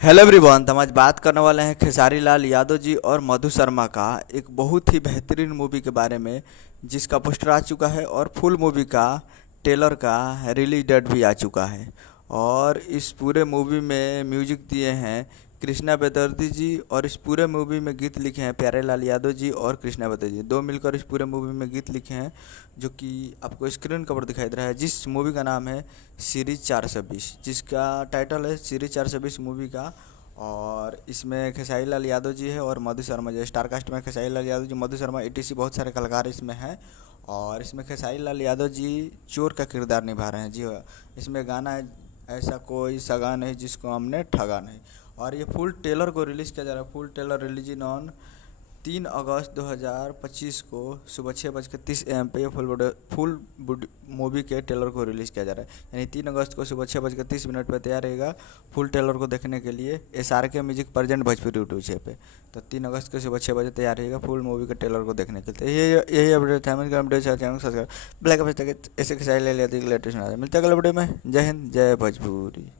Hello everyone. तो हम आज बात करने वाले हैं खेसारी लाल यादव जी और मधु शर्मा का एक बहुत ही बेहतरीन मूवी के बारे में, जिसका पोस्टर आ चुका है और फुल मूवी का ट्रेलर का रिलीज डेट भी आ चुका है। और इस पूरे मूवी में म्यूजिक दिए हैं कृष्णा बेदर्जी जी, और इस पूरे मूवी में गीत लिखे हैं प्यारे लाल यादव जी और कृष्णा बेदर्जी जी, दो मिलकर इस पूरे मूवी में गीत लिखे हैं, जो कि आपको स्क्रीन कवर दिखाई दे रहा है। जिस मूवी का नाम है सीरीज 420, जिसका टाइटल है सीरीज 420 मूवी का। और इसमें खेसारी लाल यादव जी है और मधु शर्मा जी। स्टार कास्ट में खेसारी लाल यादव जी, मधु शर्मा, ईटीसी बहुत सारे कलाकार इसमें हैं। और इसमें खेसारी लाल यादव जी चोर का किरदार निभा रहे हैं। जी हाँ, इसमें गाना है ऐसा कोई सगा नहीं जिसको हमने ठगा नहीं। और ये फुल ट्रेलर को रिलीज़ किया जा रहा है। Full trailer release in on 3 अगस्त 2025 को सुबह 6:30 AM पे ये फुल मूवी के ट्रेलर को रिलीज़ किया जा रहा है। यानी 3 अगस्त को सुबह 6:30 पे तैयार रहेगा फुल ट्रेलर को देखने के लिए। SRK music present Bhojpuri YouTube channel पे। तो 3 अगस्त को सुबह 6 बजे तैयार रहेगा फुल मूवी के ट्रेलर को देखने के लिए। यही अपडेट था। अपडेट चैनल सब्सक्राइब ब्लैक ऐसे के साइड ले लेते लेटेस्ट मिलता है अगले वीडियो में। जय हिंद, जय भोजपुरी।